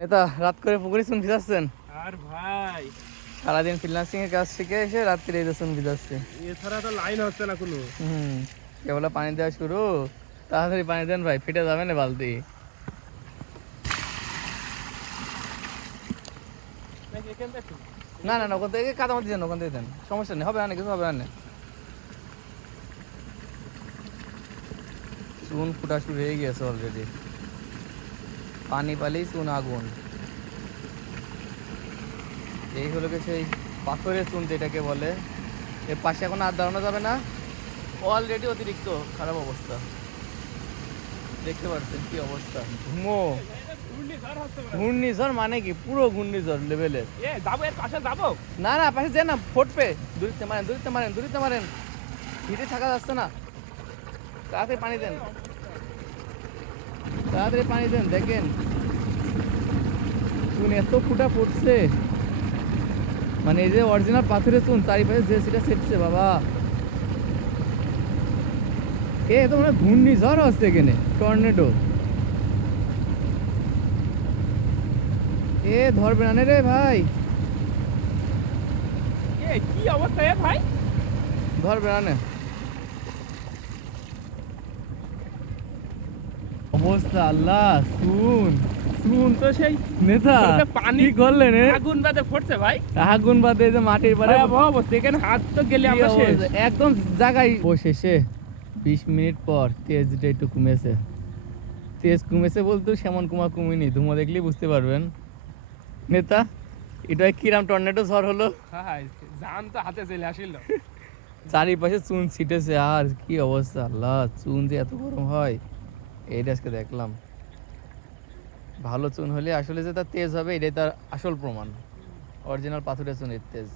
নেতা রাত করে পুকুরে চুন ভিজাচ্ছেন? আর ভাই সারাদিন ফ্রিল্যান্সিং এর কাজ শিখে এসে রাত্রে এই চুন ভিজাচ্ছে। এছাড়া তো লাইন হচ্ছে না কোনো। কেবল পানি দেওয়া শুরু, তাড়াতাড়ি পানি দেন ভাই, ফেটে যাবে না বালতি। না না না, ওখান থেকে কাদামাতি দেন, ওখান থেকে দেন, সমস্যা নেই, হবে না, কিছু হবে না। চুন ফুটা শুরু হয়ে গেছে অলরেডি, পানি পালি চুন আগুন। এই হলো কি সেই পাথরের চুন যেটাকে বলে। এর পাশে এখন আর দাঁড়ানো যাবে না, অলরেডি অতিরিক্ত খারাপ অবস্থা। দেখতে পাচ্ছেন কি অবস্থা, ধুমো। ঘূর্ণিঝড় মানে কি পুরো ঘূর্ণিঝড় লেভেলের। যাবো এর পাশে যাবো না না, পাশে যান না, ফটবে। দূরিতে মারেন, দূরিতে মারেন, দূরিতে মারেন, ভিড়ে থাকা যাচ্ছে না। তাড়াতাড়ি পানি দেন, তাড়াতাড়ি পানি দেন। দেখেন চুন এত ফুটা পড়ছে, মানে এই যে অরিজিনাল পাথরের চুন চারিপাশে যে সেটা সেটছে বাবা। এ তো মানে ঘূর্ণিঝড় হচ্ছে এখানে, টর্নেডো। এ ধরবে না রে ভাই, কি অবস্থা ভাই, ধরবে না। অবস্থা আল্লাহ, শুন শুন তো সেই নেতা পানি কি করলেন? আগুন বাদে ফুটছে ভাই, আগুন বাদে যে মাটির পারে অবস্থা এখানে হাত তো গেলে আমরা শেষ। একদম জায়গায় শেষে 20 মিনিট পর তেজটা একটু কমেছে। তেজ কমেছে বলতে সেমন কুমা কমিনি, ধুমো দেখলেই বুঝতে পারবেন। নেতা এটা কিরাম টর্নেডো ঝড় হলো, হ্যাঁ জান তো হাতে চলে আসিল। চারিপাশে চুন ছিটেছে, আর কি অবস্থা আল্লাহ। চুন যে এত গরম হয় এইটা আজকে দেখলাম। ভালো চুন হলে আসলে যে তার তেজ হবে, এটাই তার আসল প্রমাণ। অরিজিনাল পাথরের চুনের তেজ।